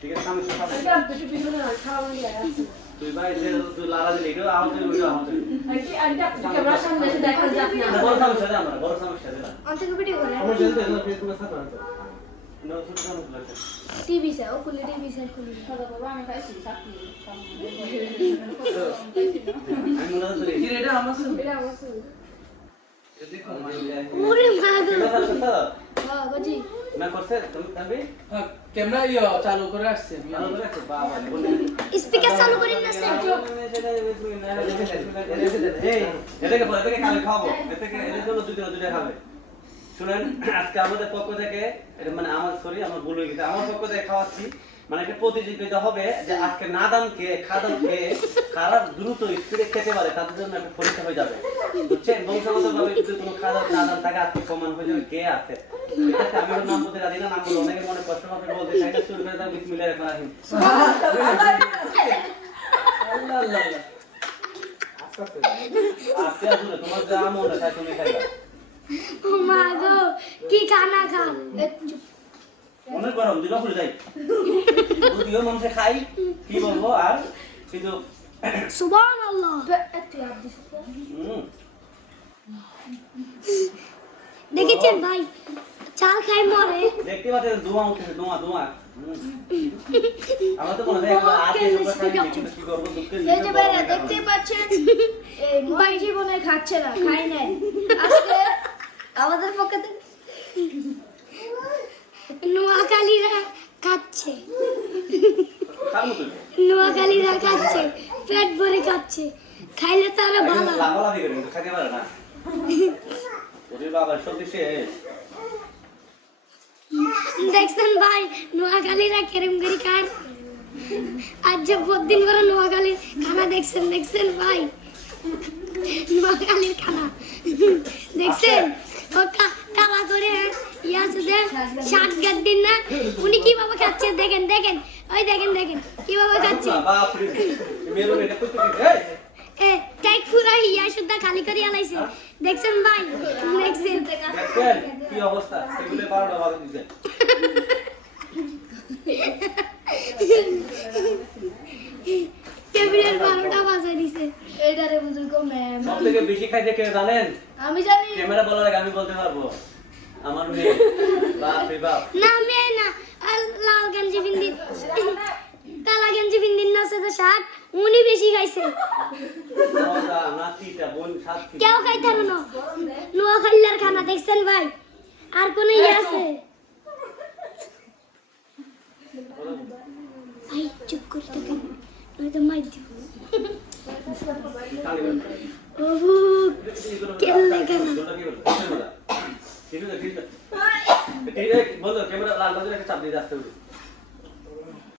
ঠিক আছে আমি তুই ভাই যে তুই লারা দিলি এটা আমাদের ভিডিও আমাদের বড় সমস্যা আমরা বড় সমস্যা দেয় অন্তকে ভিডিও করে আমার জানতে না ফেসবুকে সাথে টিভি ও খুলে টিভি সে খুলে মনে ওরে মা হ্যাঁ হ্যাঁ, ক্যামেরা ইয়ে চালু করে আসছে করে স্পিকার চালু করেন না স্যার এটাকে এটাকে কালে খাব এটাকে খাবে শুনেন, আজকে আমাদের পক্ষ থেকে মানে আমার সরি আমার ভুল হয়ে গেছে। আমার পক্ষ থেকে খাওয়াচ্ছি মানে একটা প্রতিযোগিতা হবে যে আজকে নাদান কে খাদান কে কারা দ্রুত স্পিডে খেতে পারে, তাদের জন্য একটা পরীক্ষা হয়ে যাবে। বুঝছেন? বংশগত ভাবে যদি কোনো খাদান, নাদান থাকে, আজকে সমান হয়ে যাবে কে আছে। আমি নাম বলতে জানি না নাম বলে অনেকে মনে কষ্ট হবে বলতে চাই না শুরু করে দাও বিসমিল্লাহির রহমানির রহিম। আল্লাহ আল্লাহ। আজকে আসলে তোমার যা মনে হয় তুমি খাইবা। মা গো কি খানা খা অনেক গরম দুটো ফুলে যাই। যদিও মানুষে খাই কি বলব আর কিন্তু সুবহানাল্লাহ। একটু আপ দিছ হুম, দেখেছেন ভাই? চাল খাই মরে। দেখতে পাচ্ছেন ধোঁয়া ধোঁয়া ধোঁয়া। হুম। আমার তো মনে হয় একবার আগে সবাই খাইনি, কিন্তু কি করব দুঃখের এই যে ভাইরা দেখতে পাচ্ছেন এই ভাই। জীবনে খাচ্ছে না খাই নাই। আজকে আমাদের পক্ষে নোয়াখালীরা খাচ্ছে নোয়াখালীরা খাচ্ছে পেট ভরে খাচ্ছে খাইলে তারা ভালো। করে দেখছেন ভাই নোয়াখালীরা কেরম করে খান আজ যে দিন পরে নোয়াখালীর খানা দেখছেন দেখছেন ভাই? নোয়াখালীর খানা। দেখছেন? কালা করে ইয়া সুদে শার্ট গাদ দিন না। উনি কীভাবে খাচ্ছে? দেখেন দেখেন। ওই দেখেন দেখেন। কীভাবে খাচ্ছে? এ টাইট পুরা ইয়া সুদা খালি করে আলাইছে। দেখছেন ভাই? দেখছেন? কি অবস্থা। এগুলো বারোটা ভাগে দিচ্ছে কো ম্যাম সব থেকে বেশি খাইতে কে জানেন? আমি জানি। ক্যামেরা বলার আগে আমি বলতে পারব। আমার মেয়ে। বাপ রে বাপ। না মেয়ে না। লাল গেঞ্জি পিন্দি কালা গেঞ্জি পিন্দি না সাদা শার্ট। উনি বেশি খাইছে। সাথী কেউ খাইতে না। নোয়াখালীর খানা দেখছেন ভাই? আর কোন ইয়ে আছে? চুপ করে থাকেন নয়তো মাই দিব। খানা ঠিক আছে ঠিক আছে ঠিক আছে বলো ক্যামেরা লাল বাজারে একটা চাপ দিয়ে আসতে হবে